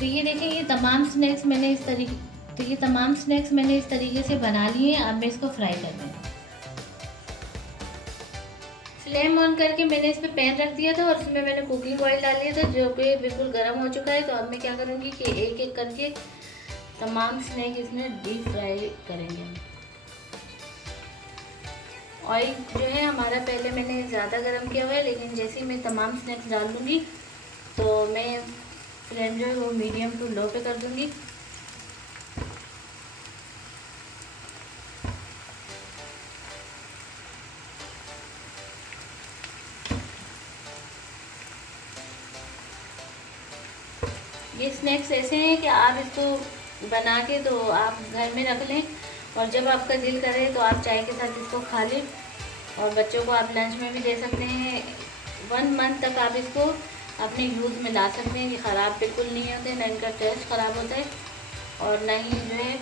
तो ये देखें, ये तमाम स्नैक्स मैंने इस तरीके से बना लिए हैं। अब मैं इसको फ्राई कर दूँगी। फ्लेम ऑन करके मैंने इस पे पैन रख दिया था और उसमें मैंने कुकिंग ऑयल डाल दिया था, जो कि बिल्कुल गर्म हो चुका है। तो अब मैं क्या करूँगी कि एक एक करके तमाम स्नैक इसमें डीप फ्राई करेंगे। ऑयल जो है हमारा पहले मैंने ज़्यादा गर्म किया हुआ है, लेकिन जैसे ही मैं तमाम स्नैक्स डाल दूँगी तो मैं फ्लेम जो है वो मीडियम टू लो पे कर दूँगी। ये स्नैक्स ऐसे हैं कि आप इसको बना के तो आप घर में रख लें, और जब आपका दिल करे तो आप चाय के साथ इसको खा लें, और बच्चों को आप लंच में भी दे सकते हैं। 1 मंथ तक आप इसको अपने यूज़ में ला सकते हैं। ये ख़राब बिल्कुल नहीं होते, ना इनका टेस्ट ख़राब होता है और ना ही जो है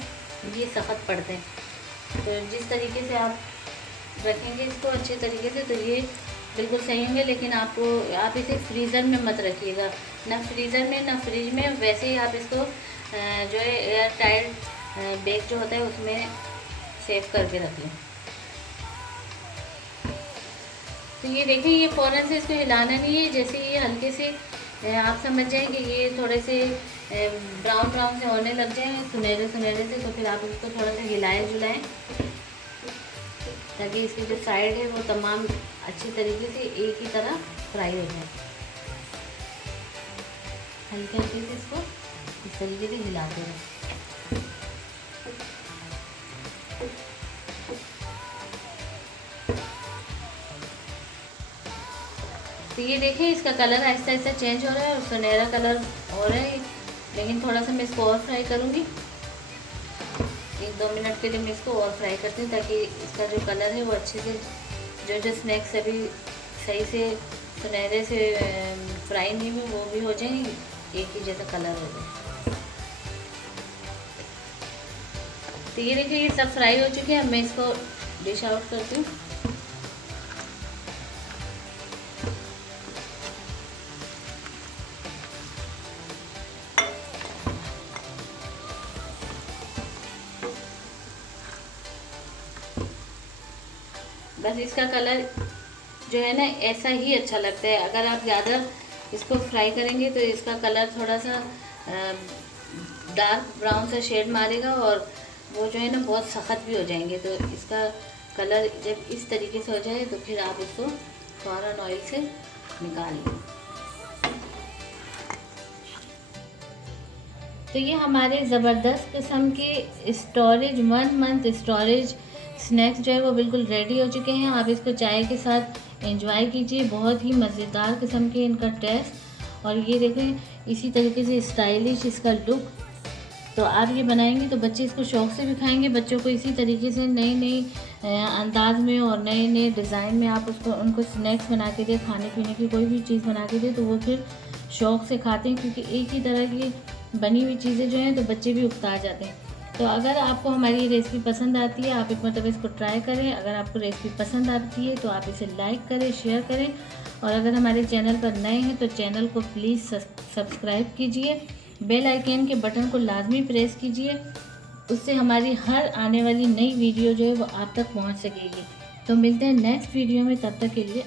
ये सख्त पड़ते हैं। तो जिस तरीके से आप रखेंगे इसको अच्छे तरीके से, तो ये बिल्कुल सही होंगे। लेकिन आप इसे फ्रीज़र में मत रखिएगा, ना फ्रीज़र में ना फ्रिज में। वैसे ही आप इसको जो है एयर टाइट बैग जो होता है उसमें सेव करके रख लें। तो ये देखिए, ये फ़ौरन से इसको हिलाना नहीं है। जैसे ये हल्के से आप समझ जाएं कि ये थोड़े से ब्राउन ब्राउन से होने लग जाए, सुनहरे सुनहरे से, तो फिर आप इसको थोड़ा सा हिलाएं जुलाएं, ताकि इसकी जो साइड है वो तमाम अच्छी तरीके से एक ही तरह फ्राई हो जाए। हल्के हल्के से इसको इस तरीके से हिलाते रहें। तो ये देखें, इसका कलर आहिस्ता आहिस्ता चेंज हो रहा है और सुनहरा कलर हो रहा है, लेकिन थोड़ा सा मैं इसको और फ्राई करूँगी। 1-2 मिनट के लिए मैं इसको और फ्राई करती हूँ, ताकि इसका जो कलर है वो अच्छे से जो स्नैक्स अभी सही से सुनहरे से फ्राई नहीं हुए वो भी हो जाए, एक ही जैसा कलर हो जाए। तो ये देखिए, ये सब फ्राई हो चुके हैं। अब मैं इसको डिश आउट करती हूँ। बस इसका कलर जो है ना ऐसा ही अच्छा लगता है। अगर आप ज़्यादा इसको फ्राई करेंगे तो इसका कलर थोड़ा सा डार्क ब्राउन सा शेड मारेगा और वो जो है ना बहुत सख्त भी हो जाएंगे। तो इसका कलर जब इस तरीके से हो जाए तो फिर आप इसको फ़ौरन ऑयल से निकाल लें। तो ये हमारे ज़बरदस्त किस्म के स्टोरेज 1 मंथ स्टोरेज स्नैक्स जो है वो बिल्कुल रेडी हो चुके हैं। आप इसको चाय के साथ एंजॉय कीजिए। बहुत ही मज़ेदार किस्म के इनका टेस्ट, और ये देखें इसी तरीके से स्टाइलिश इसका लुक। तो आप ये बनाएंगे तो बच्चे इसको शौक़ से भी खाएंगे। बच्चों को इसी तरीके से नई नई अंदाज में और नए नए डिज़ाइन में आप उनको स्नैक्स बना के दें, खाने पीने की कोई भी चीज़ बना के दें, तो वो फिर शौक़ से खाते हैं, क्योंकि एक ही तरह की बनी हुई चीज़ें जो हैं तो बच्चे भी उकता जाते हैं। तो अगर आपको हमारी ये रेसिपी पसंद आती है, आप एक मरतबा इसको ट्राई करें। अगर आपको रेसिपी पसंद आती है तो आप इसे लाइक करें, शेयर करें, और अगर हमारे चैनल पर नए हैं तो चैनल को प्लीज़ सब्सक्राइब कीजिए। बेल आइकन के बटन को लाजमी प्रेस कीजिए, उससे हमारी हर आने वाली नई वीडियो जो है वो आप तक पहुंच सकेगी। तो मिलते हैं नेक्स्ट वीडियो में, तब तक के लिए।